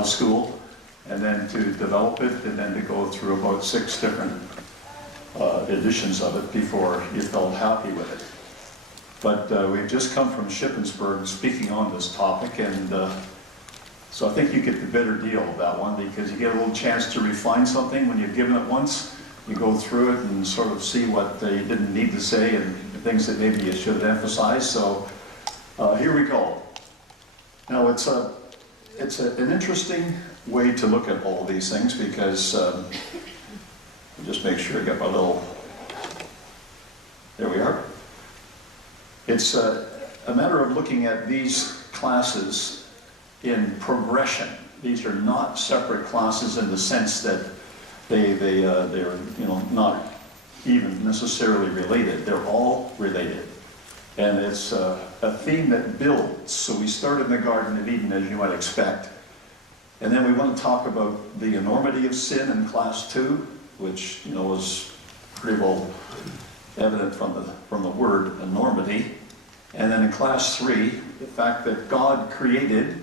school, and then to develop it, and then to go through about 6 different editions of it before you felt happy with it. But we've just come from Shippensburg speaking on this topic, and so I think you get the better deal of that one, because you get a little chance to refine something when you've given it once. You go through it and sort of see what you didn't need to say and things that maybe you should have emphasized. So here we go. Now it's an interesting way to look at all these things, because I'll just make sure I get my little, there we are. It's a matter of looking at these classes in progression. These are not separate classes in the sense that they're not even necessarily related. They're all related. And it's a theme that builds. So we start in the Garden of Eden, as you might expect. And then we want to talk about the enormity of sin in class 2, which is pretty well evident from the word enormity. And then in class 3, the fact that God created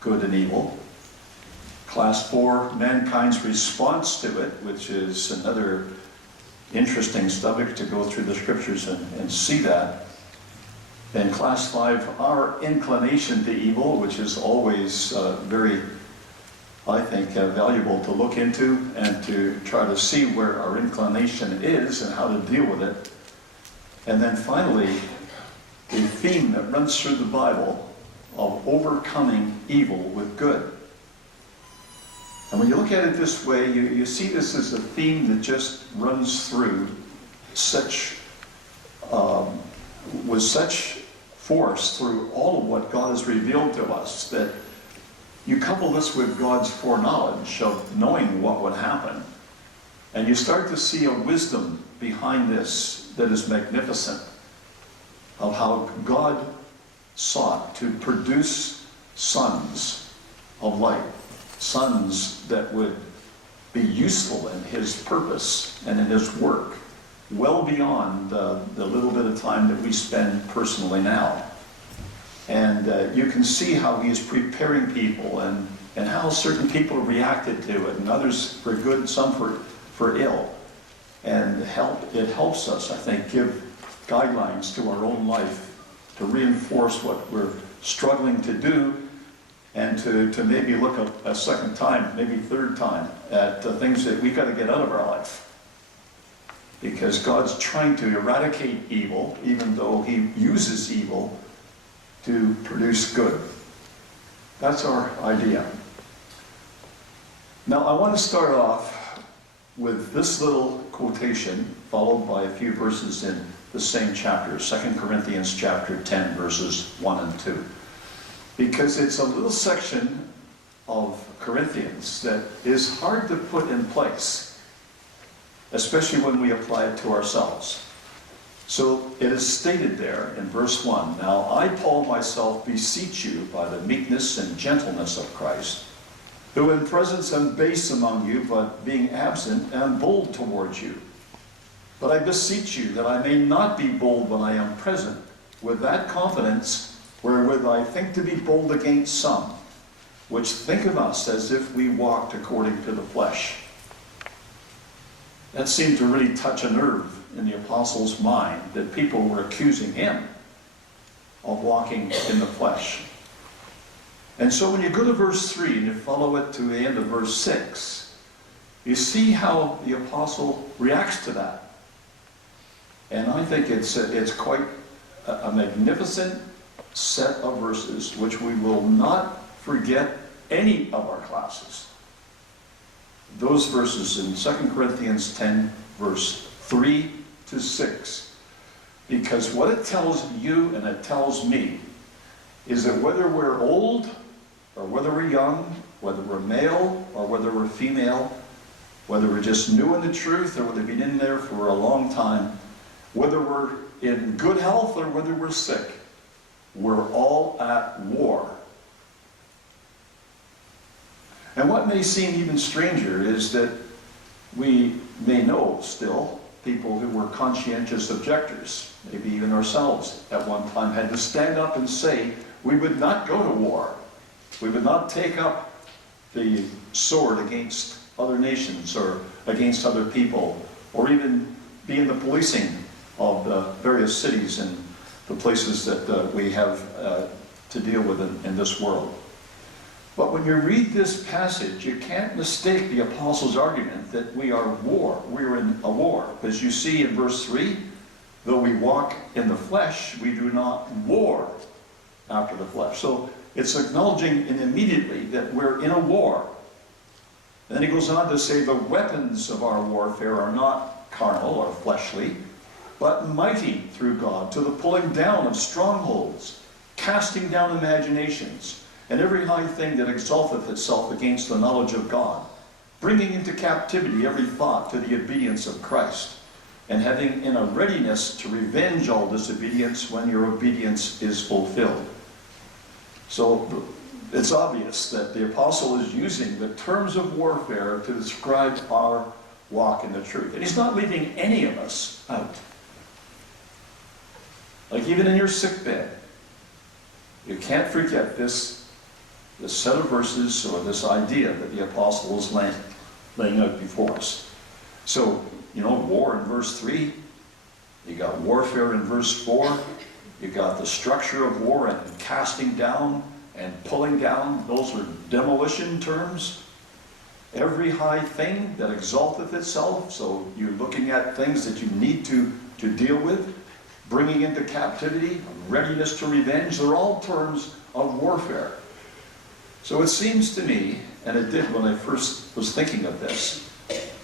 good and evil. Class 4, mankind's response to it, which is another interesting subject to go through the scriptures and see that. And class 5, our inclination to evil, which is always very, I think, valuable to look into and to try to see where our inclination is and how to deal with it. And then finally, a theme that runs through the Bible of overcoming evil with good. And when you look at it this way, you see this as a theme that just runs through with such force through all of what God has revealed to us, that you couple this with God's foreknowledge of knowing what would happen, and you start to see a wisdom behind this that is magnificent, of how God sought to produce sons of light, sons that would be useful in his purpose and in his work, well beyond the little bit of time that we spend personally now. And you can see how he is preparing people, and how certain people reacted to it, and others for good, some for ill. And it helps us, I think, give guidelines to our own life to reinforce what we're struggling to do, and to maybe look a second time, maybe third time, at things that we got to get out of our life. Because God's trying to eradicate evil, even though he uses evil to produce good. That's our idea. Now I want to start off with this little quotation, followed by a few verses in the same chapter, 2 Corinthians chapter 10, verses 1 and 2. Because it's a little section of Corinthians that is hard to put in place, especially when we apply it to ourselves. So it is stated there in verse 1, "Now I, Paul, myself beseech you by the meekness and gentleness of Christ, who in presence am base among you, but being absent am bold towards you. But I beseech you that I may not be bold when I am present, with that confidence wherewith I think to be bold against some, which think of us as if we walked according to the flesh." That seemed to really touch a nerve in the apostle's mind, that people were accusing him of walking in the flesh. And so when you go to verse 3 and you follow it to the end of verse 6, you see how the apostle reacts to that. And I think it's quite a magnificent set of verses, which we will not forget any of our classes. Those verses in 2 Corinthians 10, verse 3 to 6. Because what it tells you and it tells me is that whether we're old or whether we're young, whether we're male or whether we're female, whether we're just new in the truth or whether we've been in there for a long time, whether we're in good health or whether we're sick, we're all at war. And what may seem even stranger is that we may know still people who were conscientious objectors, maybe even ourselves at one time, had to stand up and say we would not go to war. We would not take up the sword against other nations or against other people, or even be in the policing of the various cities and the places that we have to deal with in this world. But when you read this passage, you can't mistake the apostle's argument that we are in a war. Because you see in verse 3, though we walk in the flesh, we do not war after the flesh. So it's acknowledging immediately that we're in a war. And then he goes on to say the weapons of our warfare are not carnal or fleshly, but mighty through God to the pulling down of strongholds, casting down imaginations, and every high thing that exalteth itself against the knowledge of God, bringing into captivity every thought to the obedience of Christ, and having in a readiness to revenge all disobedience when your obedience is fulfilled. So it's obvious that the apostle is using the terms of warfare to describe our walk in the truth. And he's not leaving any of us out. Like even in your sick bed, you can't forget this set of verses or this idea that the apostle is laying out before us. So, war in verse 3, you got warfare in verse 4, you got the structure of war and casting down and pulling down. Those are demolition terms. Every high thing that exalteth itself, so you're looking at things that you need to deal with, bringing into captivity, readiness to revenge, they're all terms of warfare. So it seems to me, and it did when I first was thinking of this,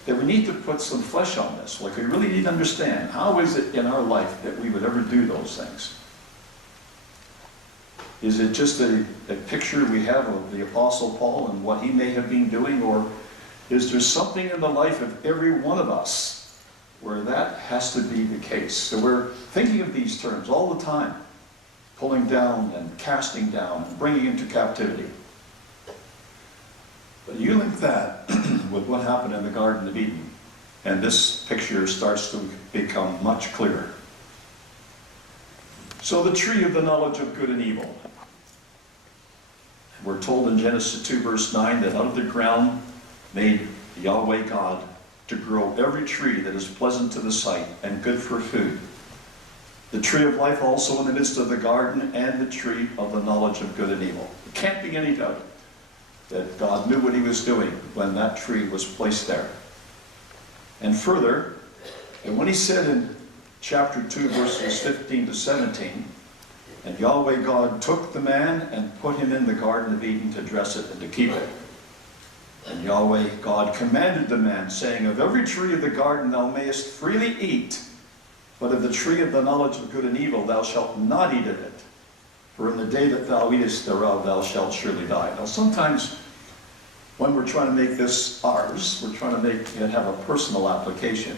that we need to put some flesh on this. Like we really need to understand, how is it in our life that we would ever do those things? Is it just a picture we have of the Apostle Paul and what he may have been doing, or is there something in the life of every one of us where that has to be the case? So we're thinking of these terms all the time, pulling down and casting down and bringing into captivity. But you link that with what happened in the Garden of Eden, and this picture starts to become much clearer. So the tree of the knowledge of good and evil. We're told in Genesis 2 verse 9 that out of the ground made Yahweh God to grow every tree that is pleasant to the sight and good for food. The tree of life also in the midst of the garden, and the tree of the knowledge of good and evil. There can't be any doubt that God knew what he was doing when that tree was placed there. And further, and when he said in chapter 2 verses 15 to 17, and Yahweh God took the man and put him in the Garden of Eden to dress it and to keep it. And Yahweh God commanded the man, saying, of every tree of the garden thou mayest freely eat, but of the tree of the knowledge of good and evil thou shalt not eat of it. For in the day that thou eatest thereof thou shalt surely die. Now sometimes when we're trying to make this ours, we're trying to make it have a personal application,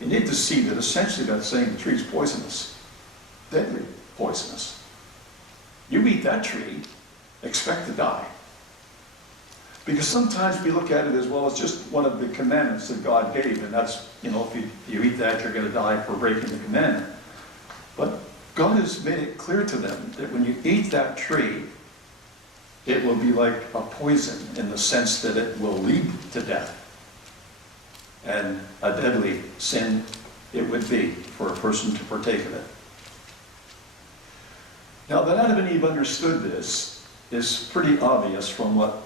you need to see that essentially that's saying the tree is poisonous. Deadly poisonous. You eat that tree, expect to die. Because sometimes we look at it as, well, it's just one of the commandments that God gave, and that's, if you eat that, you're going to die for breaking the commandment. But God has made it clear to them that when you eat that tree, it will be like a poison in the sense that it will lead to death. And a deadly sin it would be for a person to partake of it. Now, that Adam and Eve understood this is pretty obvious from what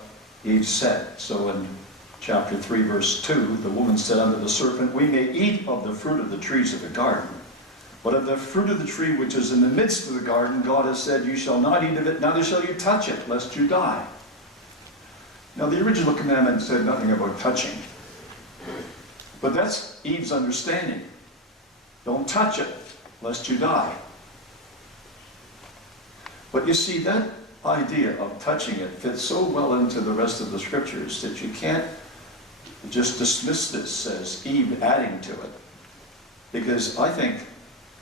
Eve said. So in chapter 3, verse 2, the woman said unto the serpent, we may eat of the fruit of the trees of the garden, but of the fruit of the tree which is in the midst of the garden, God has said, you shall not eat of it, neither shall you touch it, lest you die. Now, the original commandment said nothing about touching, but that's Eve's understanding. Don't touch it, lest you die. But you see, that idea of touching it fits so well into the rest of the scriptures that you can't just dismiss this as Eve adding to it. Because I think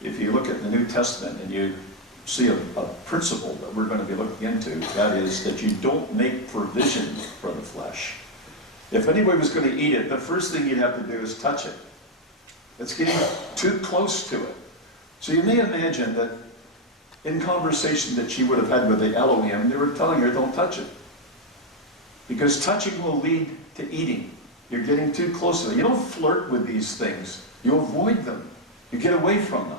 if you look at the New Testament and you see a principle that we're going to be looking into, that is that you don't make provision for the flesh. If anybody was going to eat it, the first thing you'd have to do is touch it. It's getting too close to it. So you may imagine that in conversation that she would have had with the Elohim, they were telling her, don't touch it. Because touching will lead to eating. You're getting too close to them. You don't flirt with these things. You avoid them. You get away from them.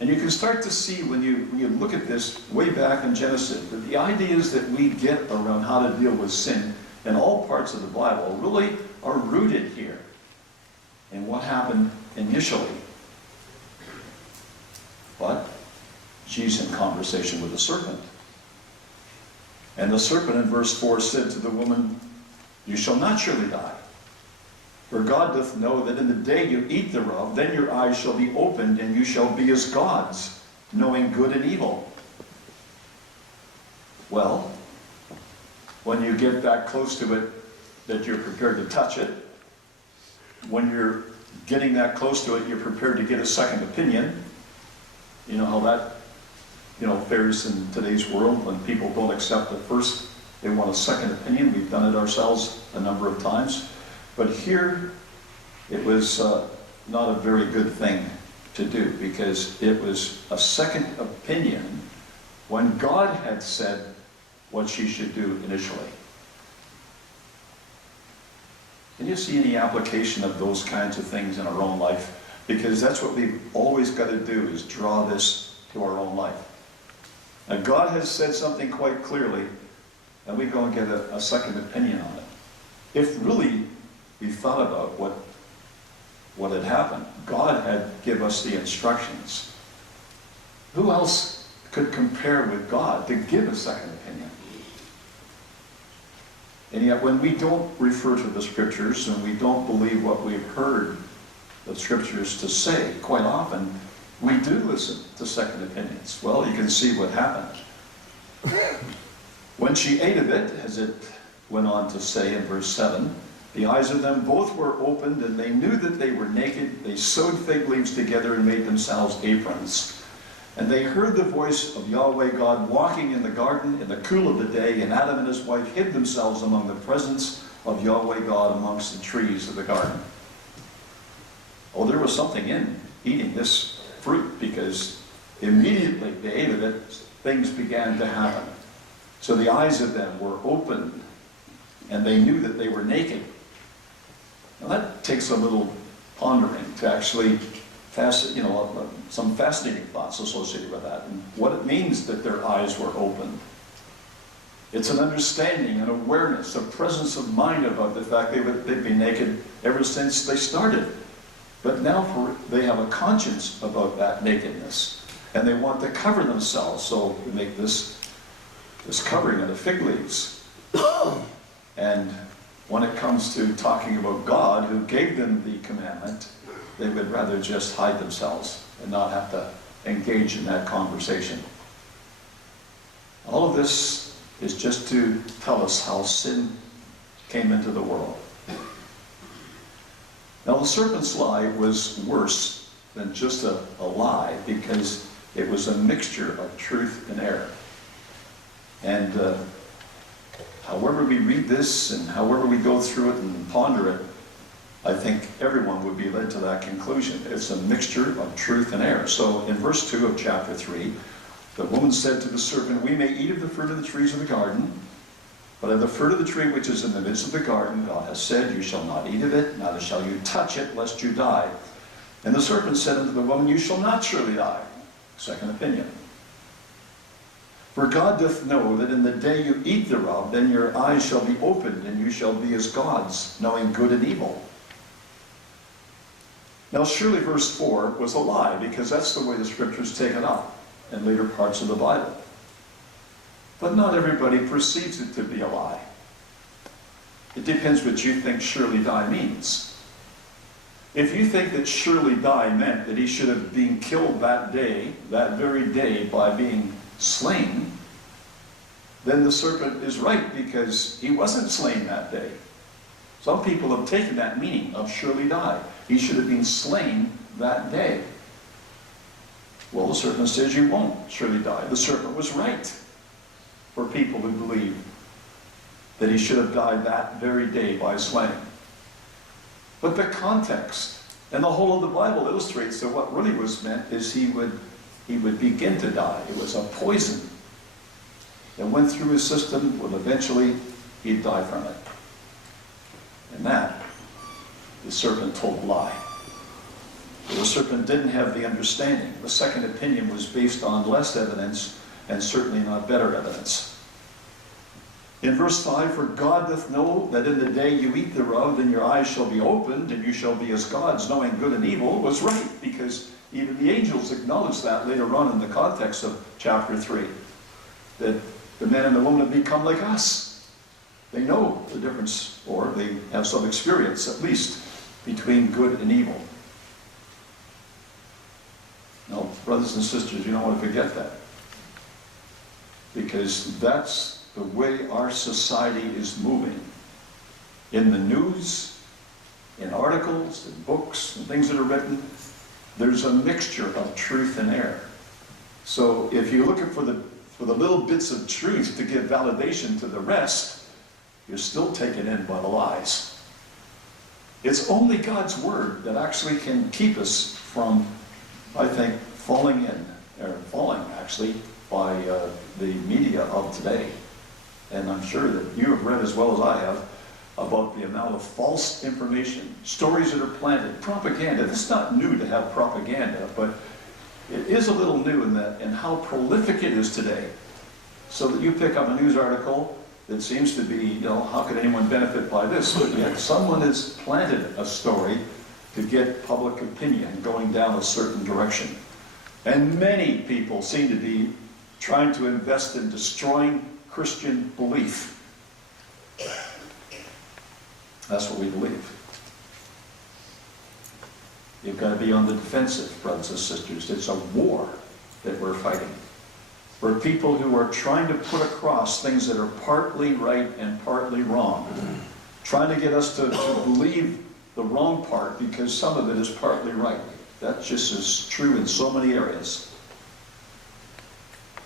And you can start to see when you look at this way back in Genesis, that the ideas that we get around how to deal with sin in all parts of the Bible really are rooted here in what happened initially. But she's in conversation with the serpent. And the serpent in verse 4 said to the woman, "You shall not surely die. For God doth know that in the day you eat thereof, then your eyes shall be opened, and you shall be as gods, knowing good and evil." Well, when you get that close to it, that you're prepared to touch it, when you're getting that close to it, you're prepared to get a second opinion. You know how that, fares in today's world when people don't accept the first, they want a second opinion. We've done it ourselves a number of times. But here, it was not a very good thing to do, because it was a second opinion when God had said what she should do initially. Can you see any application of those kinds of things in our own life? Because that's what we've always got to do, is draw this to our own life. Now, God has said something quite clearly, and we go and get a second opinion on it. If really we thought about what had happened, God had given us the instructions. Who else could compare with God to give a second opinion? And yet when we don't refer to the Scriptures and we don't believe what we've heard the Scriptures to say, quite often we do listen to second opinions. Well, you can see what happened. When she ate of it, as it went on to say in verse 7, the eyes of them both were opened, and they knew that they were naked. They sewed fig leaves together and made themselves aprons. And they heard the voice of Yahweh God walking in the garden in the cool of the day, and Adam and his wife hid themselves among the presence of Yahweh God amongst the trees of the garden. Oh, there was something in eating this fruit, because immediately they ate of it, things began to happen. So the eyes of them were opened, and they knew that they were naked. Now that takes a little pondering to actually, some fascinating thoughts associated with that, and what it means that their eyes were opened. It's an understanding, an awareness, a presence of mind about the fact they'd been naked ever since they started. But now they have a conscience about that nakedness, and they want to cover themselves, so they make this covering of the fig leaves. And when it comes to talking about God, who gave them the commandment, they would rather just hide themselves and not have to engage in that conversation. All of this is just to tell us how sin came into the world. Now, the serpent's lie was worse than just a lie, because it was a mixture of truth and error. And however we read this and however we go through it and ponder it, I think everyone would be led to that conclusion. It's a mixture of truth and error. So in verse 2 of chapter 3, the woman said to the serpent, "We may eat of the fruit of the trees of the garden, but of the fruit of the tree which is in the midst of the garden, God has said, you shall not eat of it, neither shall you touch it, lest you die. And the serpent said unto the woman, You shall not surely die." Second opinion. "For God doth know that in the day you eat thereof, then your eyes shall be opened, and you shall be as gods, knowing good and evil." Now surely verse 4 was a lie, because that's the way the Scriptures take it up in later parts of the Bible. But not everybody perceives it to be a lie. It depends what you think surely die means. If you think that surely die meant that he should have been killed that day, that very day, by being slain, then the serpent is right, because he wasn't slain that day. Some people have taken that meaning of surely die. He should have been slain that day. Well, the serpent says you won't surely die. The serpent was right for people who believe that he should have died that very day by slaying. But the context and the whole of the Bible illustrates that what really was meant is he would begin to die. It was a poison. that went through his system, well, eventually he'd die from it. And that, the serpent told a lie. The serpent didn't have the understanding. The second opinion was based on less evidence, and certainly not better evidence. In verse 5, for God doth know that in the day you eat thereof, then your eyes shall be opened, and you shall be as gods, knowing good and evil, was right, because even the angels acknowledged that later on in the context of chapter 3, that the man and the woman have become like us. They know the difference, or they have some experience, at least, between good and evil. Now, brothers and sisters, you don't want to forget that, because that's the way our society is moving. In the news, in articles, in books, and things that are written, there's a mixture of truth and error. So if you're looking for the little bits of truth to give validation to the rest, you're still taken in by the lies. It's only God's word that actually can keep us from, I think, falling actually by the media of today. And I'm sure that you have read as well as I have about the amount of false information, stories that are planted, propaganda. It's not new to have propaganda, but it is a little new in how prolific it is today. So that you pick up a news article that seems to be, how could anyone benefit by this? But yet someone has planted a story to get public opinion going down a certain direction. And many people seem to be trying to invest in destroying Christian belief. That's what we believe. You've got to be on the defensive, brothers and sisters. It's a war that we're fighting. We're people who are trying to put across things that are partly right and partly wrong. Trying to get us to believe the wrong part because some of it is partly right. That just is true in so many areas.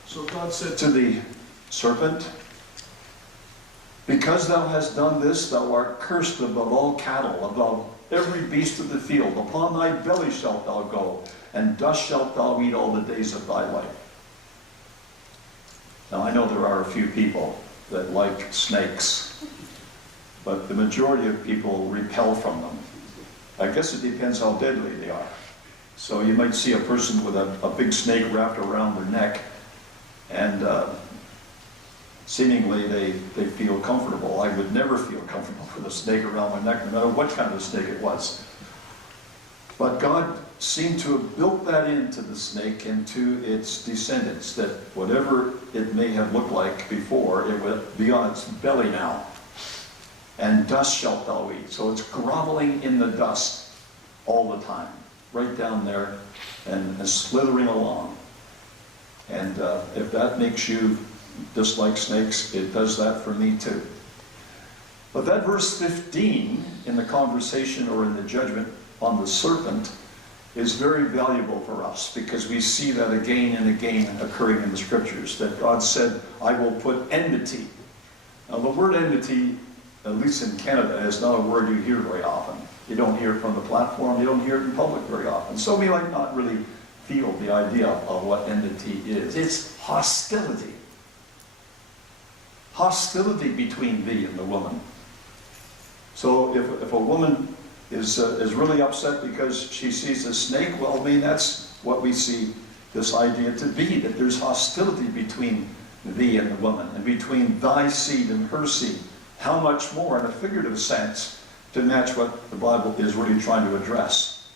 So God said to the serpent, because thou hast done this, thou art cursed above all cattle, above every beast of the field. Upon thy belly shalt thou go, and dust shalt thou eat all the days of thy life. Now I know there are a few people that like snakes, but the majority of people repel from them. I guess it depends how deadly they are. So you might see a person with a big snake wrapped around their neck, and seemingly they feel comfortable. I would never feel comfortable with a snake around my neck, no matter what kind of snake it was. But God seemed to have built that into the snake and to its descendants, that whatever it may have looked like before, it would be on its belly now. And dust shalt thou eat. So it's groveling in the dust all the time, right down there and slithering along. And if that makes you dislike snakes, it does that for me too. But that verse 15 in the conversation or in the judgment on the serpent is very valuable for us, because we see that again and again occurring in the scriptures, that God said, I will put enmity. Now the word enmity, at least in Canada, is not a word you hear very often. You don't hear it from the platform, you don't hear it in public very often. So we might not really feel the idea of what enmity is. It's hostility. Hostility between thee and the woman. So if a woman is really upset because she sees a snake, well, I mean, that's what we see this idea to be, that there's hostility between thee and the woman, and between thy seed and her seed. How much more, in a figurative sense, to match what the Bible is really trying to address.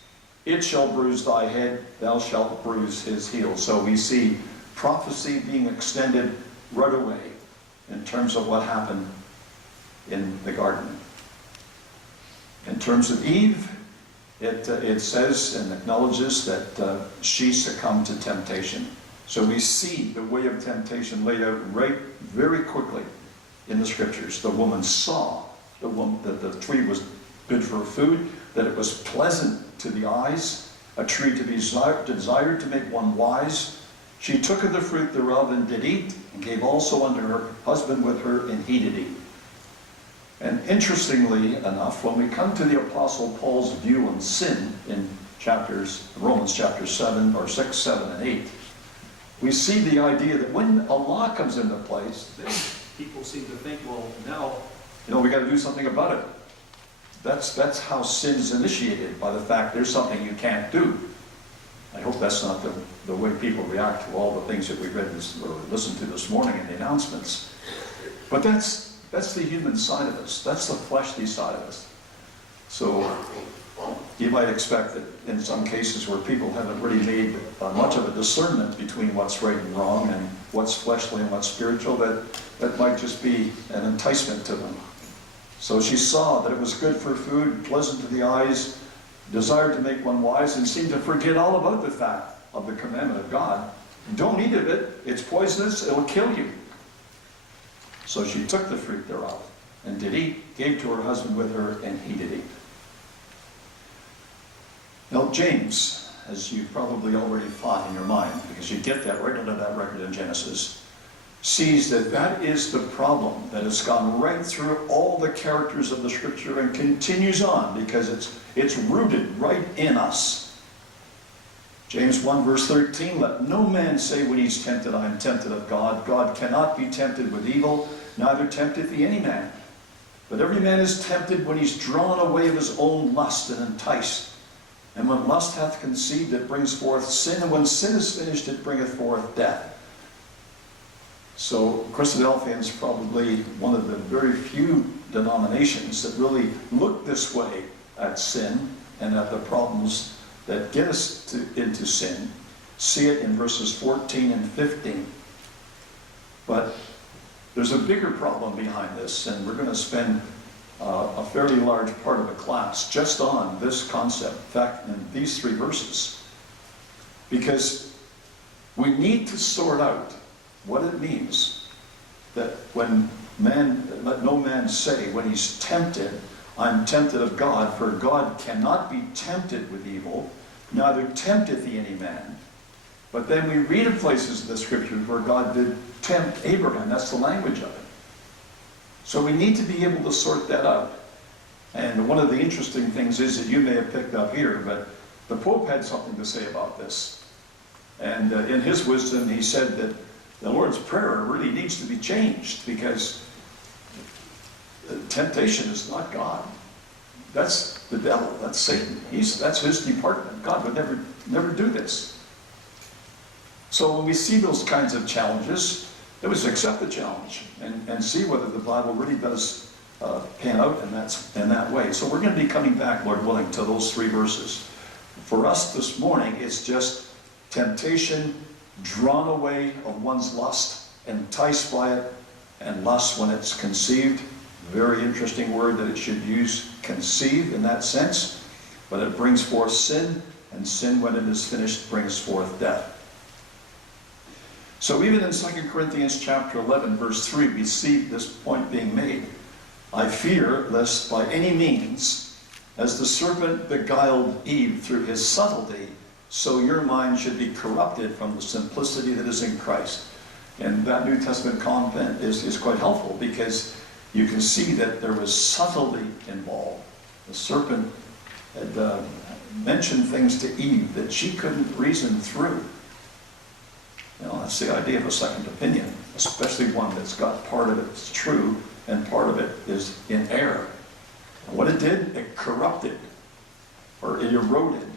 It shall bruise thy head, thou shalt bruise his heel. So we see prophecy being extended right away in terms of what happened in the garden. In terms of Eve, it says and acknowledges that she succumbed to temptation. So we see the way of temptation laid out right very quickly in the scriptures. The woman saw that the tree was good for food, that it was pleasant to the eyes, a tree to be desired to make one wise. She took of the fruit thereof and did eat, and gave also unto her husband with her, and he did eat. And interestingly enough, when we come to the Apostle Paul's view on sin in Romans chapter 7, or 6, 7, and 8, we see the idea that when a law comes into place, then people seem to think, well, now, we got to do something about it. That's how sin is initiated, by the fact there's something you can't do. I hope that's not the way people react to all the things that we read or listened to this morning in the announcements. But that's the human side of us. That's the fleshly side of us. So you might expect that in some cases where people haven't really made much of a discernment between what's right and wrong and what's fleshly and what's spiritual, that might just be an enticement to them. So she saw that it was good for food, pleasant to the eyes, desired to make one wise, and seemed to forget all about the fact of the commandment of God. Don't eat of it, it's poisonous, it'll kill you. So she took the fruit thereof, and did eat, gave to her husband with her, and he did eat. Now James, as you probably already thought in your mind, because you get that right under that record in Genesis, sees that is the problem that has gone right through all the characters of the Scripture and continues on because it's rooted right in us. James 1 verse 13, let no man say when he's tempted, I am tempted of God. God cannot be tempted with evil, neither tempteth he any man. But every man is tempted when he's drawn away of his own lust and enticed. And when lust hath conceived, it brings forth sin, and when sin is finished, it bringeth forth death. So Christadelphian is probably one of the very few denominations that really look this way at sin and at the problems that get us into sin. See it in verses 14 and 15. But there's a bigger problem behind this, and we're going to spend a fairly large part of the class just on this concept, in fact, in these 3 verses. Because we need to sort out what it means that when let no man say when he's tempted, I'm tempted of God, for God cannot be tempted with evil, neither tempteth he any man. But then we read in places in the Scriptures where God did tempt Abraham. That's the language of it. So we need to be able to sort that out. And one of the interesting things is that you may have picked up here, but the Pope had something to say about this. And in his wisdom, he said that the Lord's Prayer really needs to be changed because temptation is not God. That's the devil. That's Satan. That's his department. God would never do this. So when we see those kinds of challenges, let us accept the challenge and see whether the Bible really does pan out in that way. So we're going to be coming back, Lord willing, to those 3 verses. For us this morning, it's just temptation, drawn away of one's lust, enticed by it, and lust when it's conceived. Very interesting word that it should use, conceive in that sense. But it brings forth sin, and sin when it is finished brings forth death. So even in 2 Corinthians chapter 11 verse 3 we see this point being made. I fear lest by any means, as the serpent beguiled Eve through his subtlety, so your mind should be corrupted from the simplicity that is in Christ. And that New Testament comment is quite helpful because you can see that there was subtlety involved. The serpent had mentioned things to Eve that she couldn't reason through. That's the idea of a second opinion, especially one that's got part of it's true and part of it is in error. And what it did, it corrupted, or it eroded,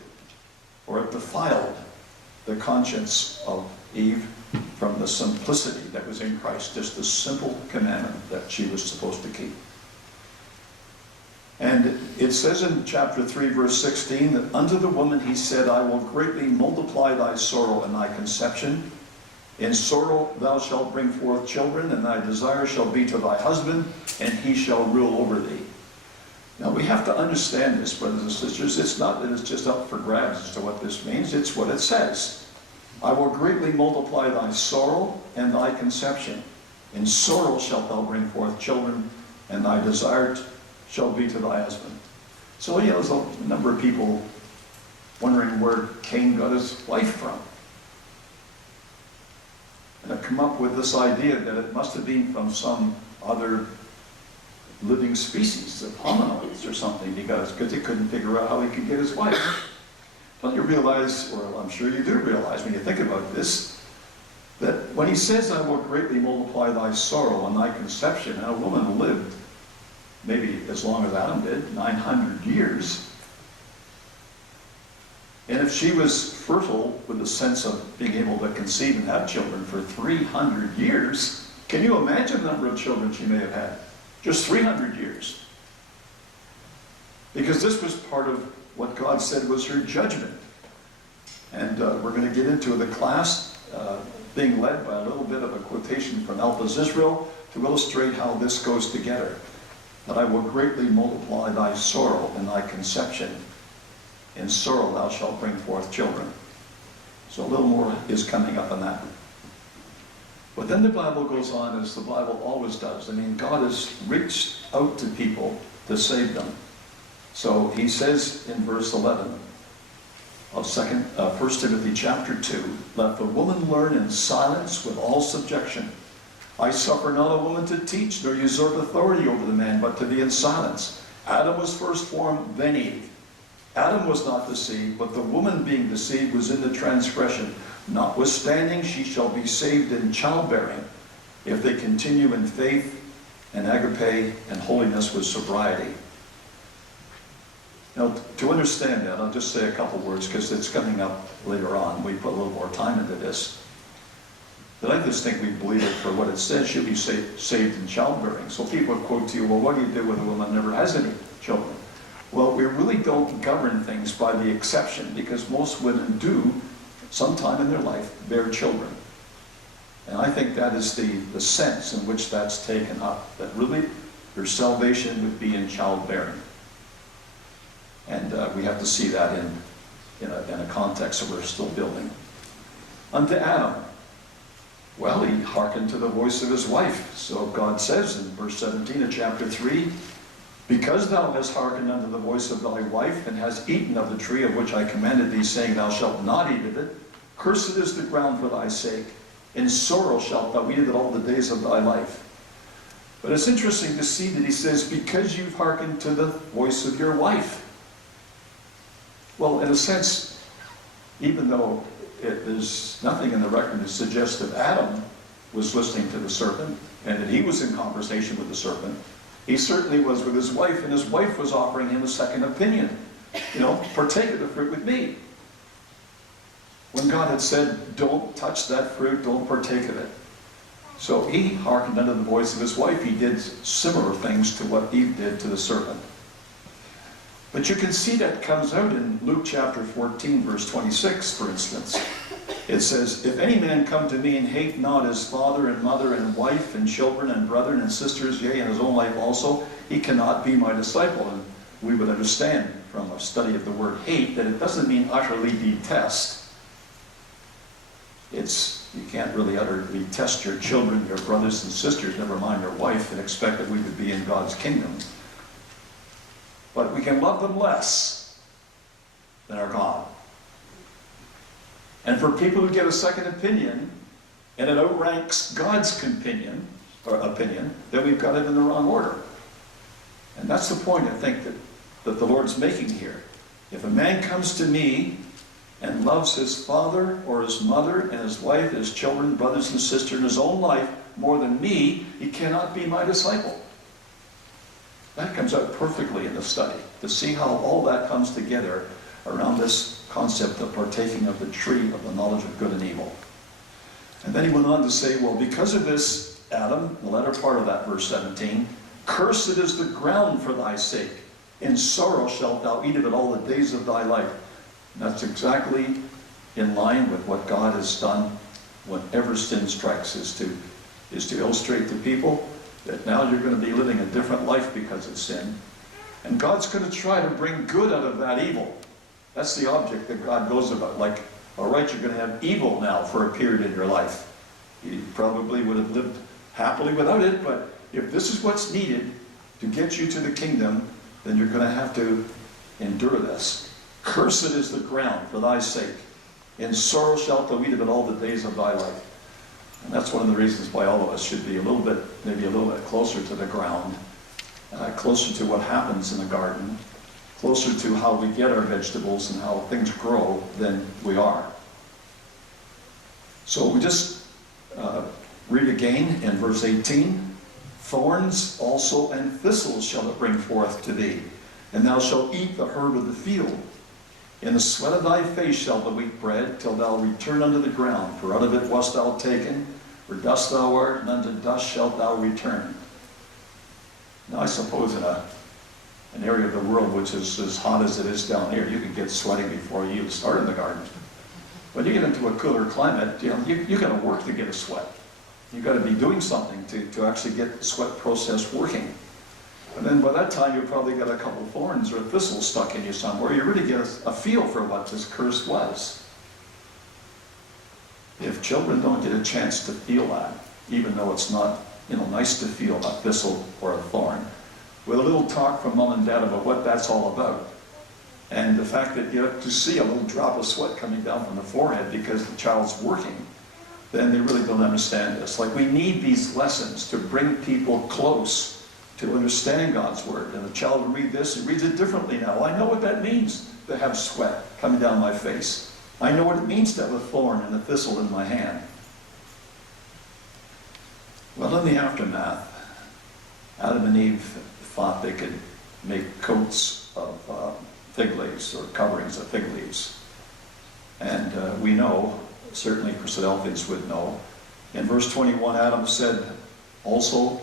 or it defiled the conscience of Eve from the simplicity that was in Christ, just the simple commandment that she was supposed to keep. And it says in chapter 3, verse 16, that unto the woman he said, I will greatly multiply thy sorrow and thy conception. In sorrow thou shalt bring forth children, and thy desire shall be to thy husband, and he shall rule over thee. Now we have to understand this, brothers and sisters. It's not that it's just up for grabs as to what this means. It's what it says. I will greatly multiply thy sorrow and thy conception. In sorrow shalt thou bring forth children, and thy desire shall be to thy husband. So there's a number of people wondering where Cain got his wife from. And I've come up with this idea that it must have been from some other living species, of hominoids or something, because he couldn't figure out how he could get his wife. Don't you realize, or I'm sure you do realize when you think about this, that when he says, I will greatly multiply thy sorrow and thy conception, and a woman lived maybe as long as Adam did, 900 years. And if she was fertile with the sense of being able to conceive and have children for 300 years, can you imagine the number of children she may have had? Just 300 years. Because this was part of what God said was her judgment. And we're going to get into the class being led by a little bit of a quotation from Elpha's Israel to illustrate how this goes together. That I will greatly multiply thy sorrow and thy conception. In sorrow thou shalt bring forth children. So a little more is coming up on that. But then the Bible goes on, as the Bible always does. I mean, God has reached out to people to save them. So he says in verse 11 of 1 Timothy chapter 2, let the woman learn in silence with all subjection. I suffer not a woman to teach, nor usurp authority over the man, but to be in silence. Adam was first formed, then Eve. Adam was not deceived, but the woman being deceived was in the transgression. Notwithstanding, she shall be saved in childbearing, if they continue in faith and agape and holiness with sobriety. Now, to understand that, I'll just say a couple words, because it's coming up later on. We put a little more time into this. But I just think we believe it for what it says. She'll be saved in childbearing. So people quote to you, well, what do you do when a woman never has any children? Well, we really don't govern things by the exception, because most women do, sometime in their life, bear children. And I think that is the sense in which that's taken up, that really their salvation would be in childbearing. And we have to see that in a context that we're still building. Unto Adam, well, he hearkened to the voice of his wife. So God says in verse 17 of chapter 3, because thou hast hearkened unto the voice of thy wife, and hast eaten of the tree of which I commanded thee, saying, thou shalt not eat of it, cursed is the ground for thy sake. In sorrow shalt thou eat of it all the days of thy life. But it's interesting to see that he says, because you've hearkened to the voice of your wife. Well, in a sense, even though there's nothing in the record to suggest that Adam was listening to the serpent, and that he was in conversation with the serpent, he certainly was with his wife, and his wife was offering him a second opinion. You know, partake of the fruit with me. When God had said, don't touch that fruit, don't partake of it. So he hearkened unto the voice of his wife. He did similar things to what Eve did to the serpent. But you can see that comes out in Luke chapter 14, verse 26, for instance. It says, if any man come to me and hate not his father and mother and wife and children and brethren and sisters, yea, and his own life also, he cannot be my disciple. And we would understand from a study of the word hate that it doesn't mean utterly detest. You can't really utterly detest your children, your brothers and sisters, never mind your wife, and expect that we would be in God's kingdom. But we can love them less than our God. And for people who get a second opinion, and it outranks God's opinion, then we've got it in the wrong order. And that's the point, I think, that the Lord's making here. If a man comes to me and loves his father or his mother and his wife, his children, brothers and sisters, and his own life more than me, he cannot be my disciple. That comes out perfectly in the study, to see how all that comes together around this concept of partaking of the tree of the knowledge of good and evil. And then he went on to say, well, because of this, Adam, the latter part of that verse 17, cursed is the ground for thy sake. In sorrow shalt thou eat of it all the days of thy life. And that's exactly in line with what God has done whenever sin strikes, is to illustrate to people that now you're going to be living a different life because of sin. And God's going to try to bring good out of that evil. That's the object that God goes about. Like, all right, you're going to have evil now for a period in your life. You probably would have lived happily without it, but if this is what's needed to get you to the kingdom, then you're going to have to endure this. Cursed is the ground for thy sake. In sorrow shalt thou eat of it all the days of thy life. And that's one of the reasons why all of us should be maybe a little bit closer to the ground, closer to what happens in the garden, closer to how we get our vegetables and how things grow than we are. So we just Read again in verse 18. Thorns also and thistles shall it bring forth to thee, and thou shalt eat the herb of the field. In the sweat of thy face shall thou eat bread, till thou return unto the ground, for out of it wast thou taken, for dust thou art, and unto dust shalt thou return. Now I suppose in an area of the world which is as hot as it is down here, you can get sweating before you even start in the garden. When you get into a cooler climate, you got to work to get a sweat. You've got to be doing something to actually get the sweat process working. And then by that time, you've probably got a couple of thorns or thistles stuck in you somewhere. You really get a feel for what this curse was. If children don't get a chance to feel that, even though it's not, nice to feel a thistle or a thorn, with a little talk from mom and dad about what that's all about, and the fact that you have to see a little drop of sweat coming down from the forehead because the child's working, then they really don't understand this. Like, we need these lessons to bring people close to understanding God's word. And the child will read this, he reads it differently now. I know what that means to have sweat coming down my face. I know what it means to have a thorn and a thistle in my hand. Well, in the aftermath, Adam and Eve thought they could make coats of fig leaves, or coverings of fig leaves. And we know, certainly Christadelphians would know, in verse 21, Adam said also,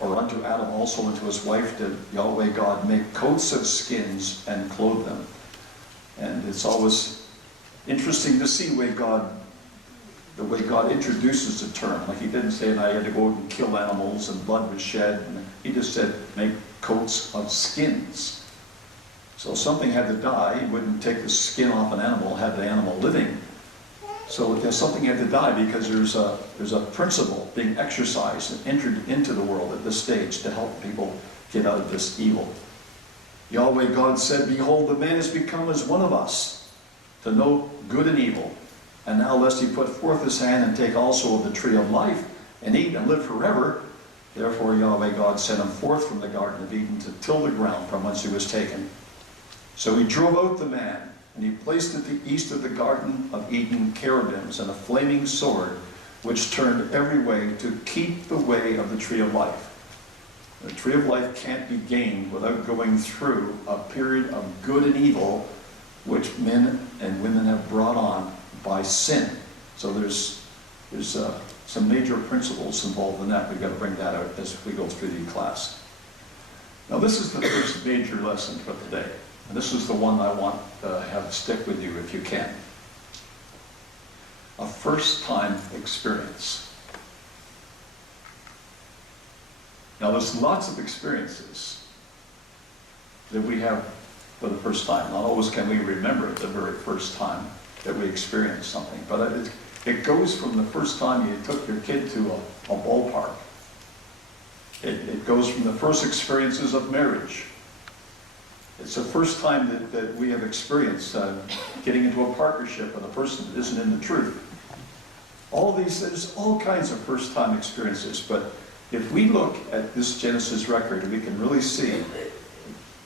or unto Adam also and to his wife did Yahweh God make coats of skins and clothe them. And it's always interesting to see the way God introduces the term. Like, he didn't say, and I had to go out and kill animals and blood was shed. And he just said, make coats of skins. So something had to die. He wouldn't take the skin off an animal, have the animal living. So something had to die because there's a principle being exercised and entered into the world at this stage to help people get out of this evil. Yahweh God said, behold, the man is become as one of us, to know good and evil. And now lest he put forth his hand and take also of the tree of life, and eat and live forever. Therefore Yahweh God sent him forth from the Garden of Eden to till the ground from whence he was taken. So he drove out the man, and he placed at the east of the Garden of Eden cherubims and a flaming sword, which turned every way to keep the way of the tree of life. The tree of life can't be gained without going through a period of good and evil, which men and women have brought on by sin. So there's some major principles involved in that. We've got to bring that out as we go through the class. Now, this is the first major lesson for today. And this is the one I want to have stick with you if you can. A first-time experience. Now, there's lots of experiences that we have for the first time. Not always can we remember the very first time that we experienced something, but it goes from the first time you took your kid to a ballpark. It goes from the first experiences of marriage. It's the first time that we have experienced getting into a partnership with a person that isn't in the truth. All these, there's all kinds of first-time experiences, but if we look at this Genesis record, we can really see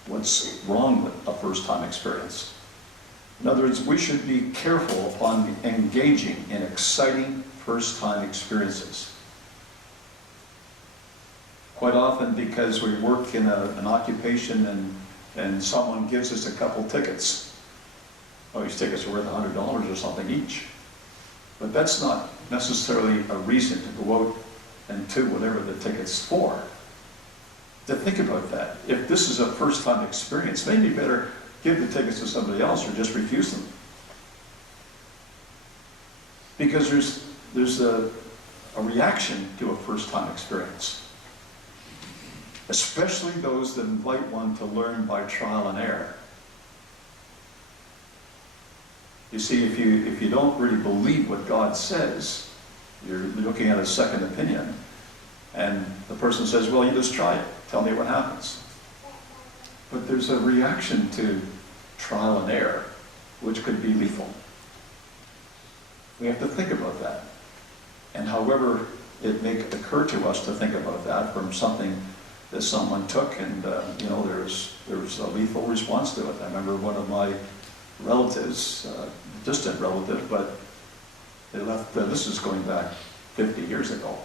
what's wrong with a first-time experience. In other words, we should be careful upon engaging in exciting first-time experiences. Quite often, because we work in an occupation and someone gives us a couple tickets. Oh, these tickets are worth $100 or something each. But that's not necessarily a reason to go out and to whatever the ticket's for. To think about that. If this is a first-time experience, maybe better give the tickets to somebody else or just refuse them. Because there's a reaction to a first-time experience. Especially those that invite one to learn by trial and error. You see, if you don't really believe what God says, you're looking at a second opinion, and the person says, well, you just try it. Tell me what happens. But there's a reaction to trial and error, which could be lethal. We have to think about that. And however it may occur to us to think about that from something that someone took, and there was a lethal response to it. I remember one of my relatives, distant relative, but they left, this is going back 50 years ago.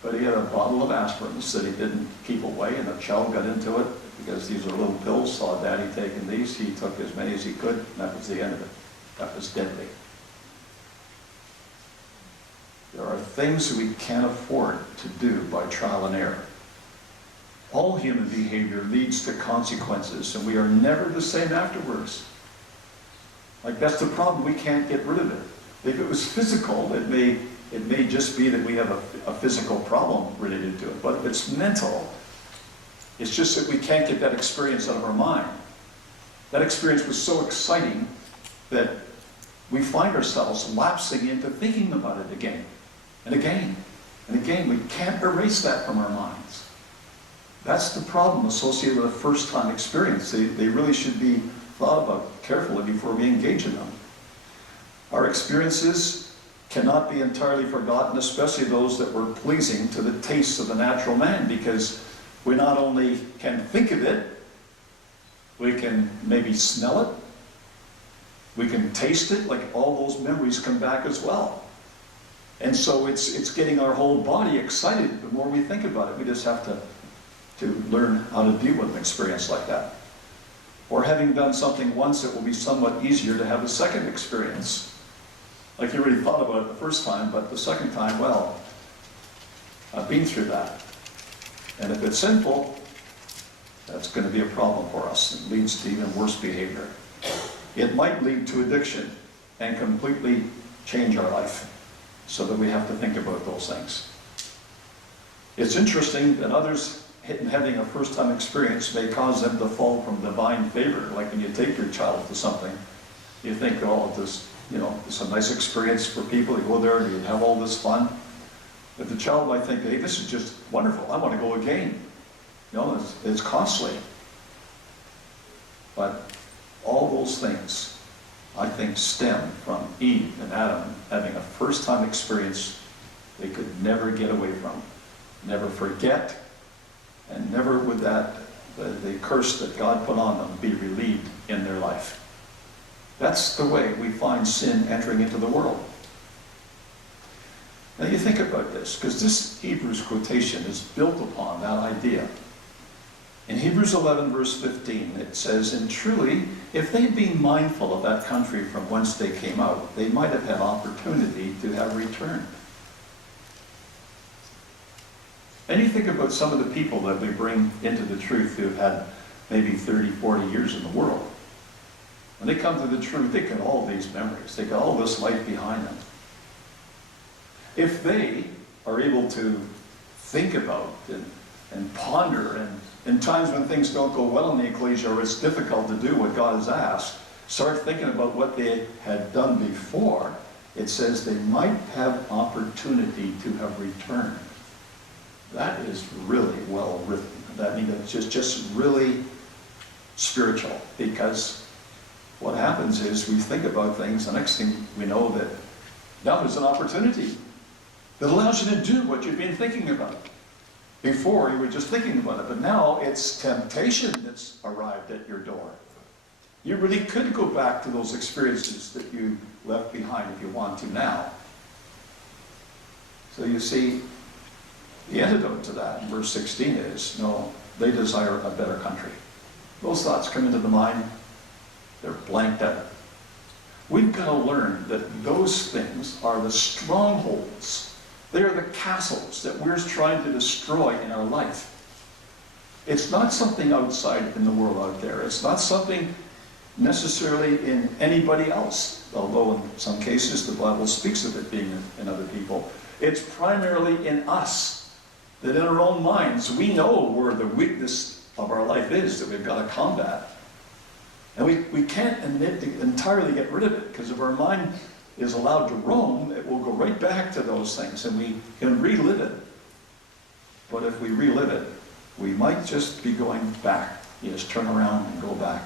But he had a bottle of aspirins that he didn't keep away, and a child got into it because these are little pills, saw Daddy taking these. He took as many as he could, and that was the end of it. That was deadly. There are things that we can't afford to do by trial and error. All human behavior leads to consequences, and we are never the same afterwards. Like, that's the problem. We can't get rid of it. If it was physical, it may just be that we have a physical problem related to it. But if it's mental, it's just that we can't get that experience out of our mind. That experience was so exciting that we find ourselves lapsing into thinking about it again and again and again. We can't erase that from our minds. That's the problem associated with a first-time experience. They really should be thought about carefully before we engage in them. Our experiences cannot be entirely forgotten, especially those that were pleasing to the tastes of the natural man, because we not only can think of it, we can maybe smell it, we can taste it, like all those memories come back as well. And so it's getting our whole body excited the more we think about it. We just have to learn how to deal with an experience like that. Or having done something once, it will be somewhat easier to have a second experience. Like you already thought about it the first time, but the second time, well, I've been through that. And if it's sinful, that's going to be a problem for us. It leads to even worse behavior. It might lead to addiction and completely change our life, so that we have to think about those things. It's interesting that others having a first-time experience may cause them to fall from divine favor. Like when you take your child to something, you think, oh, this, it's a nice experience for people. You go there and you have all this fun. But the child might think, hey, this is just wonderful. I want to go again. It's costly. But all those things, I think, stem from Eve and Adam having a first-time experience they could never get away from, never forget, and never would the curse that God put on them be relieved in their life. That's the way we find sin entering into the world. Now you think about this, because this Hebrews quotation is built upon that idea. In Hebrews 11, verse 15, it says, "And truly, if they'd been mindful of that country from whence they came out, they might have had opportunity to have returned." And you think about some of the people that we bring into the truth who have had maybe 30, 40 years in the world. When they come to the truth, they get all these memories. They got all this life behind them. If they are able to think about and ponder, and in times when things don't go well in the ecclesia or it's difficult to do what God has asked, start thinking about what they had done before, it says they might have opportunity to have returned. That is really well written. That means it's just really spiritual, because what happens is we think about things, the next thing we know that now there's an opportunity that allows you to do what you've been thinking about. Before, you were just thinking about it, but now it's temptation that's arrived at your door. You really could go back to those experiences that you left behind if you want to now. So you see, the antidote to that in verse 16 is, no, they desire a better country. Those thoughts come into the mind, they're blanked out. We've got to learn that those things are the strongholds. They are the castles that we're trying to destroy in our life. It's not something outside in the world out there. It's not something necessarily in anybody else, although in some cases the Bible speaks of it being in other people. It's primarily in us, that in our own minds we know where the weakness of our life is that we've got to combat. And we can't entirely get rid of it, because if our mind is allowed to roam, it will go right back to those things, and we can relive it. But if we relive it, we might just be going back. You just turn around and go back.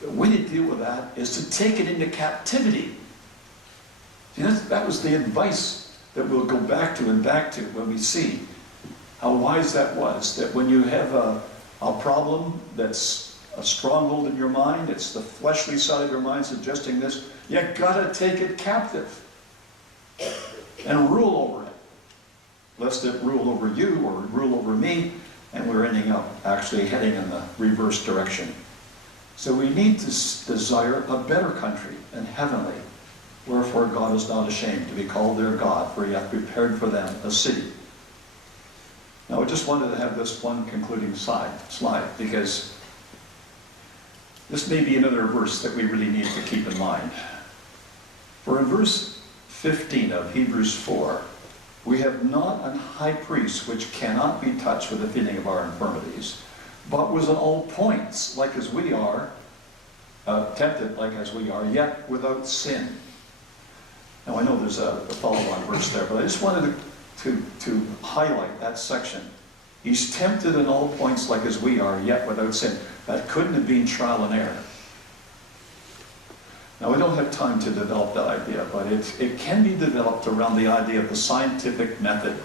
The way to deal with that is to take it into captivity. See, that was the advice that we'll go back to and back to when we see how wise that was. That when you have a problem that's a stronghold in your mind, it's the fleshly side of your mind suggesting this, you gotta take it captive and rule over it. lest it rule over you or rule over me, and we're ending up actually heading in the reverse direction. So we need to desire a better country, and heavenly. Wherefore God is not ashamed to be called their God, for he hath prepared for them a city. Now I just wanted to have this one concluding slide, because this may be another verse that we really need to keep in mind. For in verse 15 of Hebrews 4, we have not an high priest which cannot be touched with the feeling of our infirmities, but was in all points like as we are, tempted like as we are, yet without sin. Now I know there's a follow-on verse there, but I just wanted to highlight that section. He's tempted in all points like as we are, yet without sin. That couldn't have been trial and error. Now we don't have time to develop that idea, but it can be developed around the idea of the scientific method,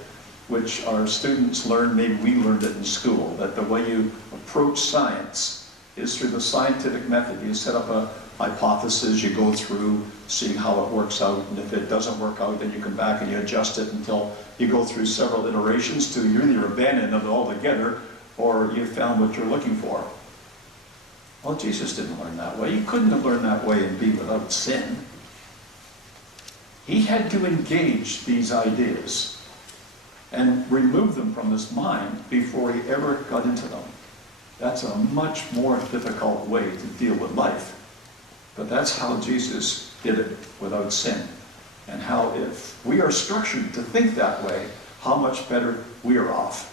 which our students learn, maybe we learned it in school, that the way you approach science is through the scientific method. You set up a hypothesis, you go through, seeing how it works out, and if it doesn't work out, then you come back and you adjust it until you go through several iterations to you either abandon it altogether or you found what you're looking for. Well, Jesus didn't learn that way. He couldn't have learned that way and be without sin. He had to engage these ideas and remove them from his mind before he ever got into them. That's a much more difficult way to deal with life. But that's how Jesus did it without sin. And how, if we are structured to think that way, how much better we are off.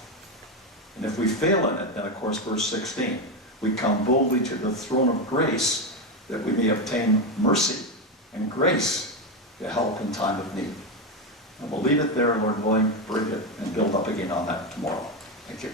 And if we fail in it, then of course verse 16, we come boldly to the throne of grace that we may obtain mercy and grace to help in time of need. And we'll leave it there, Lord willing, bring it and build up again on that tomorrow. Thank you.